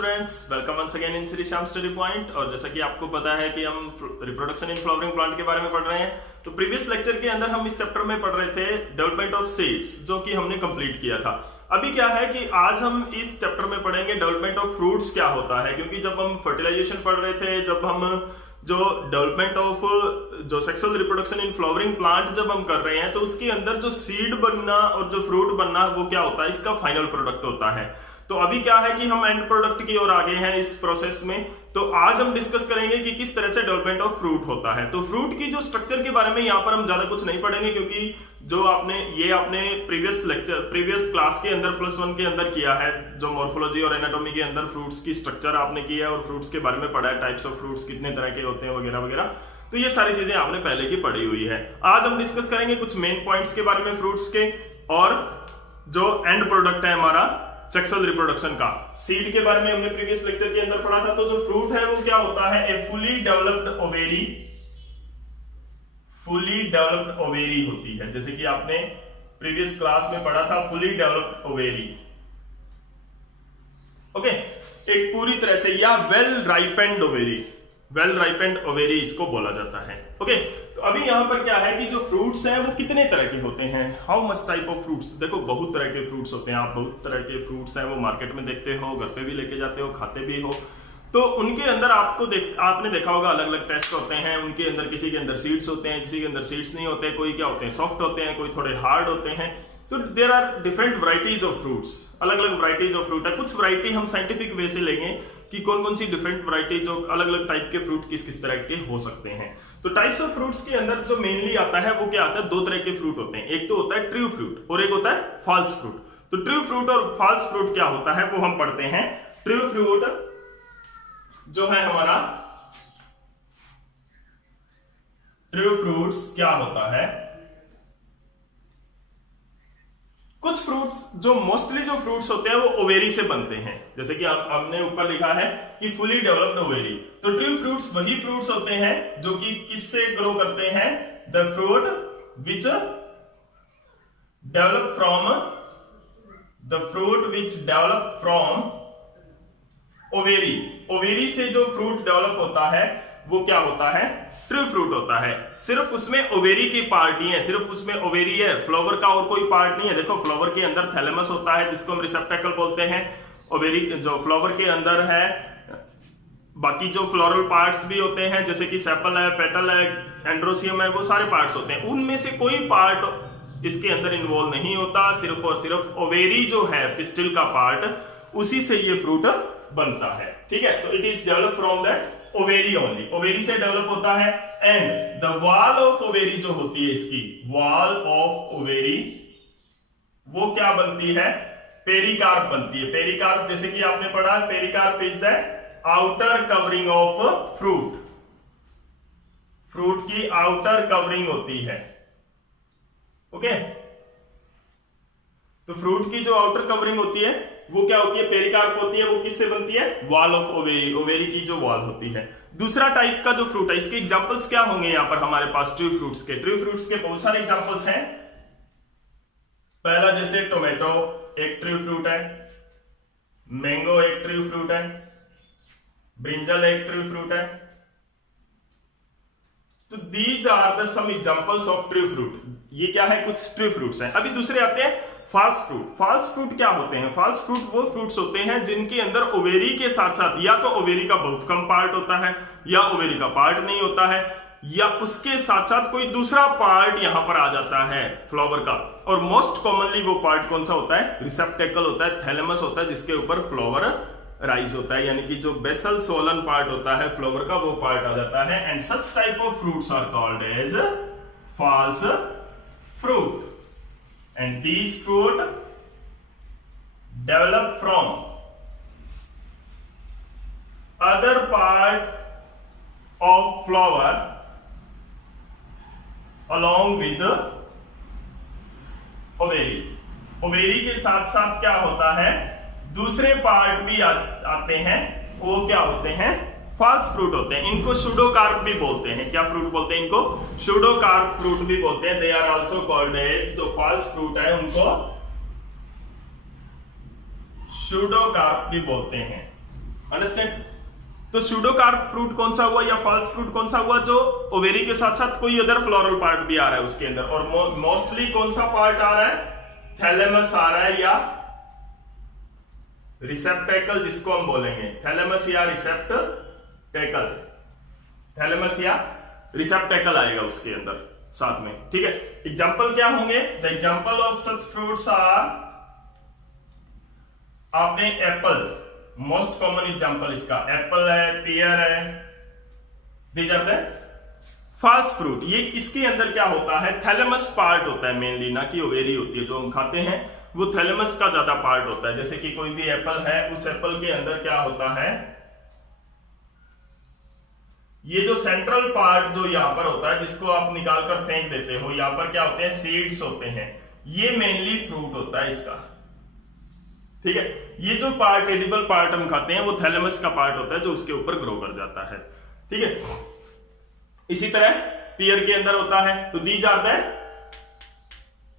Students, welcome once again in Shri Shyam study point. और जैसा कि आपको पता है कि हम रिप्रोडक्शन इन फ्लावरिंग प्लांट के बारे में पढ़ रहे हैं, तो प्रीवियस लेक्चर के अंदर हम इस चैप्टर में पढ़ रहे थे डेवलपमेंट ऑफ सीड्स, जो कि हमने कंप्लीट किया था। अभी क्या है कि आज हम इस चैप्टर में पढ़ेंगे डेवलपमेंट ऑफ फ्रूट्स क्या होता है, क्योंकि जब हम फर्टिलाइजेशन पढ़ रहे थे, जब हम जो डेवलपमेंट ऑफ जो sexual reproduction in flowering plant जब हम कर रहे हैं, तो उसके अंदर जो सीड बनना और जो फ्रूट बनना वो क्या होता है, इसका फाइनल प्रोडक्ट होता है। तो अभी क्या है कि हम एंड प्रोडक्ट की ओर आगे हैं इस प्रोसेस में। तो आज हम डिस्कस करेंगे कि किस तरह से डेवलपमेंट ऑफ फ्रूट होता है। तो फ्रूट की जो स्ट्रक्चर के बारे में यहाँ पर हम ज्यादा कुछ नहीं पढ़ेंगे, क्योंकि जो आपने प्रीवियस क्लास के अंदर +1 के अंदर किया है, जो मॉर्फोलॉजी और एनाटॉमी के अंदर फ्रूट्स की स्ट्रक्चर आपने किया है और फ्रूट्स के बारे में पढ़ा है, टाइप्स ऑफ फ्रूट्स कितने तरह के होते हैं वगैरह वगैरह। तो ये सारी चीजें आपने पहले की पढ़ी हुई है। आज हम डिस्कस करेंगे कुछ मेन पॉइंट्स के बारे में फ्रूट्स के, और जो एंड प्रोडक्ट है हमारा सेक्सुअल रिप्रोडक्शन का। सीड के बारे में हमने प्रीवियस लेक्चर के अंदर पढ़ा था। तो जो फ्रूट है वो क्या होता है, ए फुली डेवलप्ड ओवेरी होती है। जैसे कि आपने प्रीवियस क्लास में पढ़ा था, फुली डेवलप्ड ओवेरी, ओके, एक पूरी तरह से, या वेल राइपेंड ओवेरी इसको बोला जाता है। ओके, तो अभी यहां पर क्या है कि जो फ्रूट्स हैं वो कितने तरह के होते हैं, how much type of fruits. देखो बहुत तरह के फ्रूट्स होते हैं, आप बहुत तरह के फ्रूट्स हैं वो मार्केट में देखते हो, घर पे भी लेके जाते हो, खाते भी हो। तो उनके अंदर आपने देखा होगा अलग अलग टेस्ट होते हैं उनके अंदर। किसी के अंदर सीड्स होते हैं, किसी के अंदर सीड्स नहीं होते, कोई क्या होते हैं सॉफ्ट होते हैं, कोई थोड़े हार्ड होते हैं। तो there are different varieties of fruits, अलग अलग वैरायटीज ऑफ फ्रूट है। कुछ वैरायटी हम साइंटिफिक वे से लेंगे कि कौन कौन सी डिफरेंट वैरायटी, जो अलग अलग टाइप के फ्रूट किस तरह के हो सकते हैं। तो टाइप्स ऑफ फ्रूट्स के अंदर जो मेनली आता है वो क्या आता है, दो तरह के फ्रूट होते हैं। एक तो होता है ट्रू फ्रूट और एक होता है फॉल्स फ्रूट। तो ट्रू फ्रूट और फॉल्स फ्रूट क्या होता है वो हम पढ़ते हैं। ट्रू फ्रूट जो है हमारा, ट्रू फ्रूट्स क्या होता है, कुछ फ्रूट्स जो मोस्टली जो फ्रूट्स होते हैं वो ओवेरी से बनते हैं। जैसे कि आपने ऊपर लिखा है कि फुली डेवलप्ड ओवेरी। तो ट्रू फ्रूट्स वही फ्रूट्स होते हैं जो कि किससे ग्रो करते हैं, the fruit which develop from ovary. Ovary से जो फ्रूट डेवलप होता है वो क्या होता है, ट्रू फ्रूट होता है। सिर्फ उसमें ओवेरी की पार्ट ही है, सिर्फ उसमें ओवेरी है, फ्लावर का और कोई पार्ट नहीं है। देखो फ्लावर के अंदर थैलेमस होता है जिसको हम रिसेप्टेकल बोलते हैं। ओवेरी जो फ्लावर के अंदर है, बाकी जो फ्लोरल पार्ट्स भी होते हैं जैसे कि सेपल है, पेटल है, एंड्रोसियम है, वो सारे पार्ट्स होते हैं। उनमें से कोई पार्ट इसके अंदर इन्वॉल्व नहीं होता। सिर्फ और सिर्फ ओवेरी जो है, पिस्टिल का पार्ट, उसी से ये फ्रूट बनता है। ठीक है, तो it is develop from the ovary only, ovary से डेवलप होता है। And the wall of ovary जो होती है, इसकी वॉल ऑफ ओवेरी वो क्या बनती है, पेरिकार्प बनती है। पेरिकार्प जैसे कि आपने पढ़ा, pericarp is the outer covering of fruit, fruit की आउटर कवरिंग होती है। ओके, तो फ्रूट की जो आउटर कवरिंग होती है वो क्या होती है, पेरिकार्प होती है। वो किससे बनती है, वॉल ऑफ ओवेरी, ओवेरी की जो वॉल होती है। दूसरा टाइप का जो फ्रूट है, इसके एग्जांपल्स क्या होंगे यहां पर हमारे पास ट्रू फ्रूट्स के। ट्रू फ्रूट्स के बहुत सारे एग्जांपल्स हैं। पहला जैसे टोमेटो एक ट्रू फ्रूट है, मैंगो एक ट्रू फ्रूट है, ब्रिंजल एक ट्रू फ्रूट है। तो these are the some examples of true fruit. ये क्या है, कुछ ट्रू फ्रूट्स हैं। अभी दूसरे आते हैं फॉल्स फ्रूट। फॉल्स फ्रूट क्या होते हैं, फॉल्स फ्रूट वो फ्रूट्स होते हैं जिनके अंदर ओवेरी के साथ साथ या तो ओवेरी का बहुत कम पार्ट होता है, या ओवेरी का पार्ट नहीं होता है, या उसके साथ साथ कोई दूसरा पार्ट यहां पर आ जाता है फ्लावर का। और मोस्ट कॉमनली वो पार्ट कौन सा होता है, रिसेप्टेकल होता है, थैलेमस होता है, जिसके ऊपर फ्लावर राइज होता है, यानी कि जो बेसल सोलन पार्ट होता है फ्लावर का, वो पार्ट आ जाता है। And such type of fruits are called as false fruit. And these fruit develop from other part of flower along with the ovary. Ovary के साथ साथ क्या होता है, दूसरे पार्ट भी आते हैं, वो क्या होते हैं, फॉल्स फ्रूट होते हैं। इनको सूडोकार्प भी बोलते हैं। क्या फ्रूट बोलते हैं इनको, सूडोकार्प फ्रूट भी बोलते हैं। They are also called as, जो फॉल्स फ्रूट है उनको सूडोकार्प भी बोलते हैं। अंडरस्टैंड। तो सूडोकार्प फ्रूट कौन सा हुआ या फॉल्स फ्रूट कौन सा हुआ, जो ओवेरी के साथ साथ कोई अदर फ्लोरल पार्ट भी आ रहा है उसके अंदर, और मोस्टली कौन सा पार्ट आ रहा है, थैलेमस आ रहा है या रिसेप्टेकल जिसको हम बोलेंगे, थैलेमस या रिसेप्टेकल, थैलेमस या रिसेप्टेकल आएगा उसके अंदर साथ में, ठीक है। एग्जाम्पल क्या होंगे, the example of such fruits are, आपने एप्पल, मोस्ट कॉमन एग्जाम्पल इसका एप्पल है, पियर है, these are the false fruit. ये इसके अंदर क्या होता है, थैलेमस पार्ट होता है मेनली, ना कि ओवेरी होती है। जो हम खाते हैं वो थैलेमस का ज्यादा पार्ट होता है। जैसे कि कोई भी एप्पल है, उस एप्पल के अंदर क्या होता है, ये जो सेंट्रल पार्ट जो यहां पर होता है, जिसको आप निकाल कर फेंक देते हो, यहां पर क्या होते हैं, सीड्स होते हैं। ये मेनली फ्रूट होता है इसका, ठीक है। ये जो पार्ट, एडिबल पार्ट हम खाते हैं, वो थैलेमस का पार्ट होता है जो उसके ऊपर ग्रो कर जाता है, ठीक है। इसी तरह पियर के अंदर होता है। तो these are the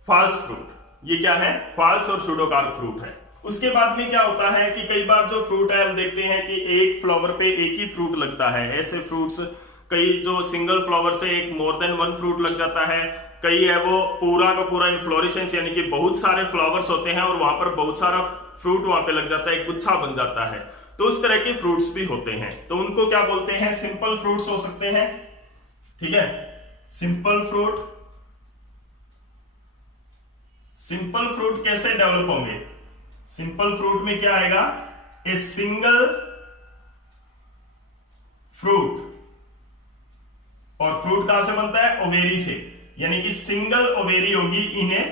false fruit. ये क्या है, फॉल्स और सूडोकार्प फ्रूट है। उसके बाद में क्या होता है कि कई बार जो फ्रूट है हम देखते हैं कि एक फ्लावर पे एक ही फ्रूट लगता है। ऐसे फ्रूट्स कई जो सिंगल फ्लावर से एक मोर देन वन फ्रूट लग जाता है, कई है वो पूरा का पूरा इन्फ्लोरेसेंस यानी कि बहुत सारे फ्लावर्स होते हैं और वहां पर बहुत सारा फ्रूट वहां पे लग जाता है, एक गुच्छा बन जाता है। तो उस तरह के फ्रूट्स भी होते हैं। तो उनको क्या बोलते हैं, सिंपल फ्रूट्स हो सकते हैं, ठीक है। सिंपल फ्रूट, सिंपल फ्रूट कैसे डेवलप होंगे, सिंपल फ्रूट में क्या आएगा, ए सिंगल फ्रूट, और फ्रूट कहां से बनता है, ओवेरी से, यानी कि सिंगल ओवेरी होगी इन ए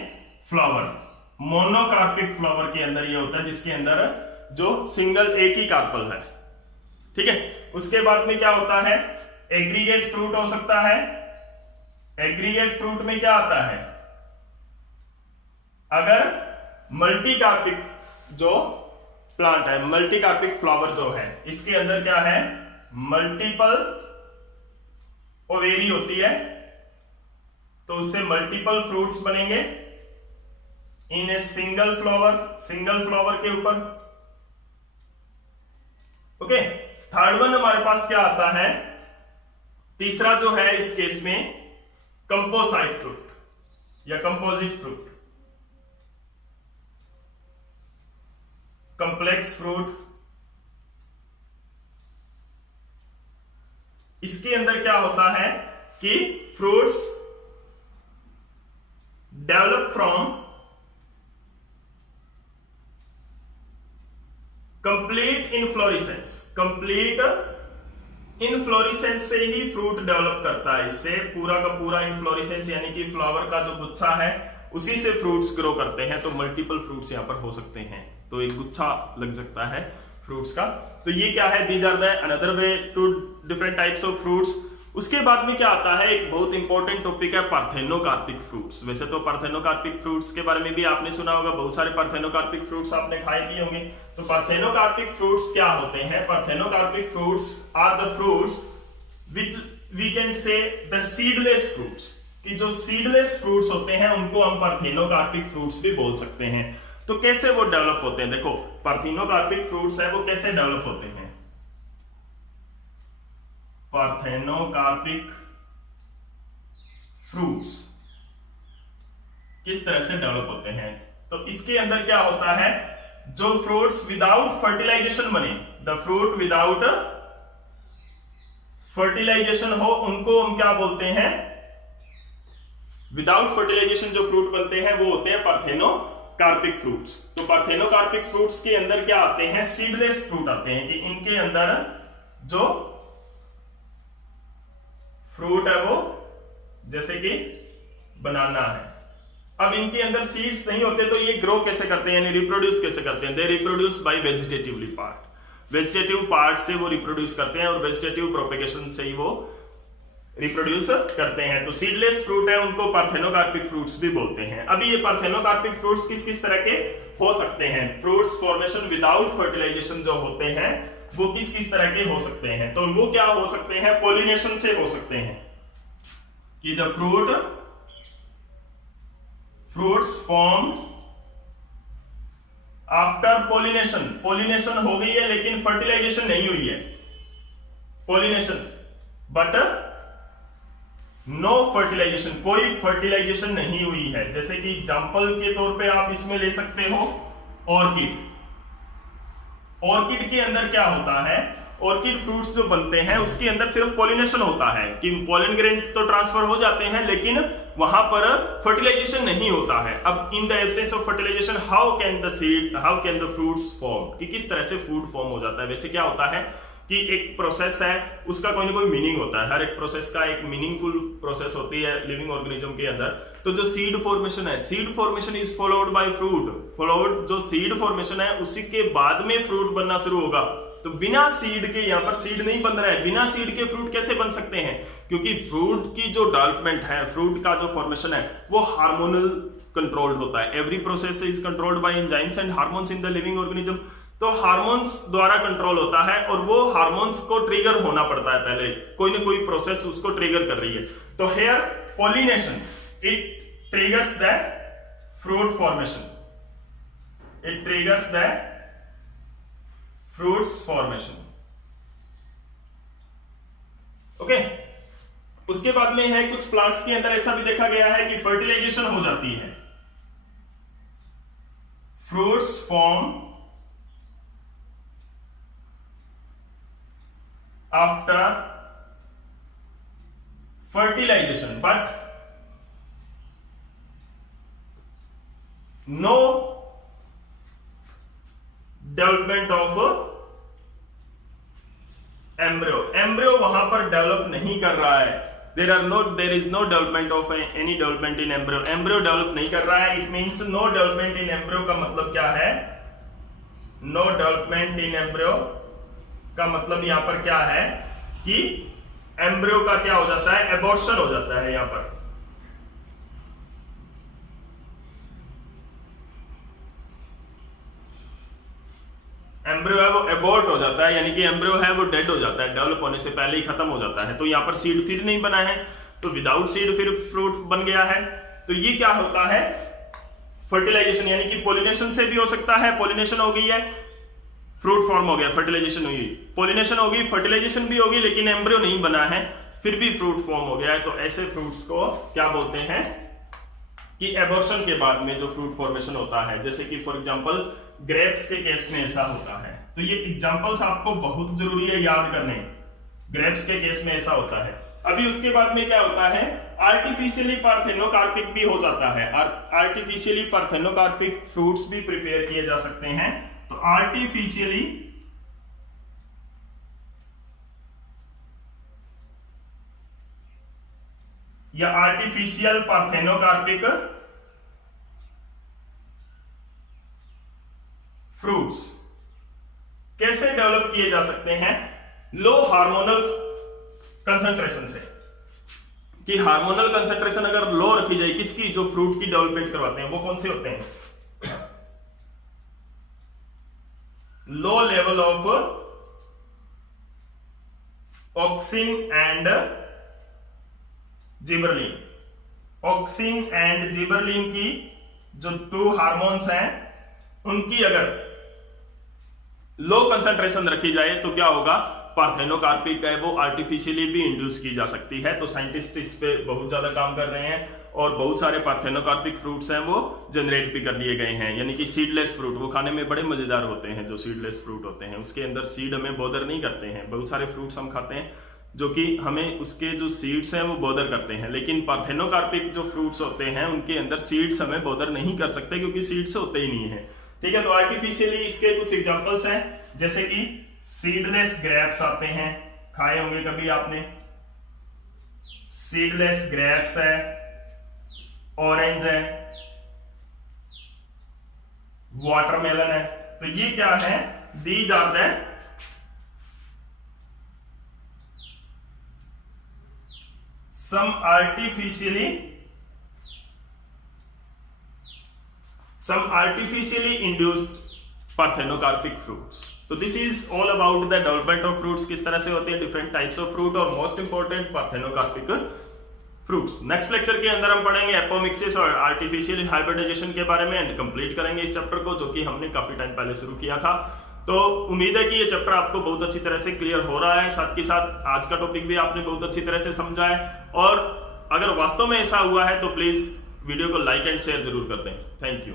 फ्लावर। मोनोकार्पिक फ्लावर के अंदर ये होता है, जिसके अंदर जो सिंगल एक ही कार्पल है, ठीक है। उसके बाद में क्या होता है, एग्रीगेट फ्रूट हो सकता है। एग्रीगेट फ्रूट में क्या आता है, अगर मल्टीकार्पिक जो प्लांट है, मल्टीकार्पिक फ्लावर जो है, इसके अंदर क्या है, मल्टीपल ओवेरी होती है, तो उससे मल्टीपल फ्रूट्स बनेंगे in a single flower, single flower के ऊपर, ओके। थर्ड वन हमारे पास क्या आता है, तीसरा जो है इस केस में कंपोसाइट फ्रूट या कंपोजिट फ्रूट, कंप्लेक्स फ्रूट। इसके अंदर क्या होता है कि fruits develop from complete inflorescence, complete inflorescence से ही फ्रूट डेवलप करता है। इससे पूरा का पूरा इनफ्लोरेसेंस यानी कि फ्लावर का जो गुच्छा है उसी से फ्रूट्स ग्रो करते हैं। तो मल्टीपल फ्रूट्स यहां पर हो सकते हैं, तो एक गुच्छा लग सकता है फ्रूट्स का। तो ये क्या है, these are the another way to different types of fruits. उसके बाद में क्या आता है, एक बहुत इंपॉर्टेंट टॉपिक है पार्थेनोकार्पिक फ्रूट्स। वैसे तो पार्थेनोकार्पिक फ्रूट्स के बारे में भी आपने सुना होगा, बहुत सारे पार्थेनोकार्पिक फ्रूट्स आपने खाए भी होंगे। तो पार्थेनोकार्पिक फ्रूट्स क्या होते हैं, parthenocarpic fruits are the fruits which we can say the seedless fruits, कि जो सीडलेस फ्रूट्स होते हैं उनको हम पार्थेनोकार्पिक फ्रूट्स भी बोल सकते हैं। तो कैसे वो डेवलप होते हैं, देखो पार्थेनोकार्पिक फ्रूट्स है वो कैसे डेवलप होते हैं, पार्थेनोकार्पिक फ्रूट्स किस तरह से डेवलप होते हैं। तो इसके अंदर क्या होता है, जो फ्रूट्स विदाउट फर्टिलाइजेशन बने, द फ्रूट विदाउट फर्टिलाइजेशन हो, उनको हम क्या बोलते हैं, विदाउट फर्टिलाइजेशन जो फ्रूट बनते हैं वो होते हैं पार्थेनोकार्पिक फ्रूट्स। तो पार्थेनोकार्पिक फ्रूट्स के अंदर क्या आते हैं, सीडलेस फ्रूट आते हैं, कि इनके अंदर जो फ्रूट है वो जैसे कि बनाना है, अब इनके अंदर सीड्स नहीं होते, तो ये ग्रो कैसे करते हैं, यानी रिप्रोड्यूस कैसे करते हैं, they reproduce by vegetatively part, vegetative part से वो रिप्रोड्यूस करते हैं और वेजिटेटिव प्रोपेगेशन से ही वो रिप्रोड्यूस करते हैं। तो सीडलेस फ्रूट है उनको पार्थेनोकार्पिक फ्रूट्स भी बोलते हैं। अभी ये पार्थेनोकार्पिक फ्रूट्स किस किस तरह के हो सकते हैं, फ्रूट्स फॉर्मेशन विदाउट फर्टिलाइजेशन जो होते हैं वो किस किस तरह के हो सकते हैं। तो वो क्या हो सकते हैं, पॉलिनेशन से हो सकते हैं, कि the fruits form after pollination, pollination हो गई है लेकिन फर्टिलाइजेशन नहीं हुई है, पोलिनेशन बट नो फर्टिलाइजेशन, कोई फर्टिलाइजेशन नहीं हुई है। जैसे कि एग्जांपल के तौर पे आप इसमें ले सकते हो ऑर्किड। ऑर्किड के अंदर क्या होता है, ऑर्किड फ्रूट्स जो बनते हैं उसके अंदर सिर्फ पॉलिनेशन होता है कि पॉलन ग्रेन तो ट्रांसफर हो जाते हैं लेकिन वहां पर फर्टिलाइजेशन नहीं होता है। अब in the absence of fertilization how can the fruits form, कि किस तरह से फ्रूट फॉर्म हो जाता है। वैसे क्या होता है कि एक प्रोसेस है उसका कोई ना कोई मीनिंग होता है, हर एक प्रोसेस का एक मीनिंगफुल प्रोसेस होती है लिविंग ऑर्गेनिज्म के अंदर। तो जो सीड फॉर्मेशन है, seed formation is followed by fruit, followed जो सीड फॉर्मेशन है उसी के बाद में फ्रूट बनना शुरू होगा। तो बिना सीड के, यहाँ पर सीड नहीं बन रहा है, बिना सीड के फ्रूट कैसे बन सकते हैं, क्योंकि फ्रूट की जो डेवलपमेंट है, फ्रूट का जो फॉर्मेशन है वो हार्मोनल कंट्रोल्ड होता है। Every process is controlled by enzymes and hormones in the living organism. तो हार्मोन्स द्वारा कंट्रोल होता है और वो हार्मोन्स को ट्रिगर होना पड़ता है, पहले कोई ना कोई प्रोसेस उसको ट्रिगर कर रही है। तो here pollination it triggers the fruit formation, it triggers the fruits formation. Okay, उसके बाद में है कुछ प्लांट्स के अंदर ऐसा भी देखा गया है कि फर्टिलाइजेशन हो जाती है, fruits form after fertilization but no development of embryo, embryo वहां पर डेवलप नहीं कर रहा है, there is no development of any development in embryo, embryo develop नहीं कर रहा है। it means no development in embryo का मतलब क्या है, no development in embryo का मतलब यहां पर क्या है कि एम्ब्रियो का क्या हो जाता है, एबॉर्शन हो जाता है। यहां पर एम्ब्रियो है वो एबॉर्ट हो जाता है, यानी कि एम्ब्रियो है वो डेड हो जाता है, डेवलप होने से पहले ही खत्म हो जाता है। तो यहां पर सीड फिर नहीं बना है, तो विदाउट सीड फिर फ्रूट बन गया है। तो ये क्या होता है, फर्टिलाइजेशन, यानी कि पोलिनेशन से भी हो सकता है, पोलिनेशन हो गई है, फ्रूट फॉर्म हो गया, फर्टिलाइजेशन हुई, पोलिनेशन होगी, फर्टिलाइजेशन भी होगी, लेकिन एम्ब्रियो नहीं बना है, फिर भी फ्रूट फॉर्म हो गया है। तो ऐसे फ्रूट्स को क्या बोलते हैं कि एबॉर्शन के बाद में जो फ्रूट फॉर्मेशन होता है, जैसे कि फॉर एग्जांपल ग्रेप्स के केस में ऐसा होता है। तो ये एग्जांपल्स आपको बहुत जरूरी है याद करने, ग्रेप्स के केस में ऐसा होता है। अभी उसके बाद में क्या होता है, आर्टिफिशियली पार्थेनोकार्पिक भी हो जाता है, आर्टिफिशियली पार्थेनोकार्पिक फ्रूट्स भी प्रिपेयर किए जा सकते हैं। तो आर्टिफिशियली या आर्टिफिशियल पार्थेनोकार्पिक फ्रूट्स कैसे डेवलप किए जा सकते हैं, लो हार्मोनल कंसंट्रेशन से। कि हार्मोनल कंसंट्रेशन अगर लो रखी जाए किसकी, जो फ्रूट की डेवलपमेंट करवाते हैं, वो कौन से होते हैं, low level of auxin and gibberellin. Auxin and gibberellin की जो 2 हार्मोन्स हैं उनकी अगर लो कंसंट्रेशन रखी जाए तो क्या होगा, पार्थेनोकार्पिक है वो आर्टिफिशियली भी इंड्यूस की जा सकती है। तो साइंटिस्ट इस पे बहुत ज्यादा काम कर रहे हैं और बहुत सारे पार्थेनोकार्पिक फ्रूट्स हैं वो जनरेट भी कर लिए गए हैं, यानी कि सीडलेस फ्रूट, वो खाने में बड़े मजेदार होते हैं जो सीडलेस फ्रूट होते हैं, उसके अंदर सीड हमें बॉदर नहीं करते हैं। बहुत सारे फ्रूट्स हम खाते हैं जो कि हमें उसके जो सीड्स हैं वो बॉदर करते हैं, लेकिन पार्थेनोकार्पिक जो फ्रूट्स होते हैं उनके अंदर सीड्स हमें बॉदर नहीं कर सकते क्योंकि सीड्स होते ही नहीं है। ठीक है, तो आर्टिफिशियली इसके कुछ एग्जांपल्स हैं, जैसे कि सीडलेस ग्रेप्स आते हैं, खाए होंगे कभी आपने, सीडलेस ग्रेप्स है, ऑरेंज है, वाटरमेलन है। तो ये क्या है, these are the some artificially induced parthenocarpic fruits. तो this is all about the development of fruits, किस तरह से होते हैं डिफरेंट टाइप्स ऑफ फ्रूट और most important parthenocarpic fruits. Next lecture के अंदर हम पढ़ेंगे एपोमिक्सिस और आर्टिफिशियल हाइब्रिडाइजेशन के बारे में एंड कंप्लीट करेंगे इस चैप्टर को, जो कि हमने काफी टाइम पहले शुरू किया था। तो उम्मीद है कि ये चैप्टर आपको बहुत अच्छी तरह से क्लियर हो रहा है, साथ ही साथ आज का टॉपिक भी आपने बहुत अच्छी तरह से समझा है। और अगर वास्तव में ऐसा हुआ है तो प्लीज वीडियो को लाइक एंड शेयर जरूर कर दें। Thank you.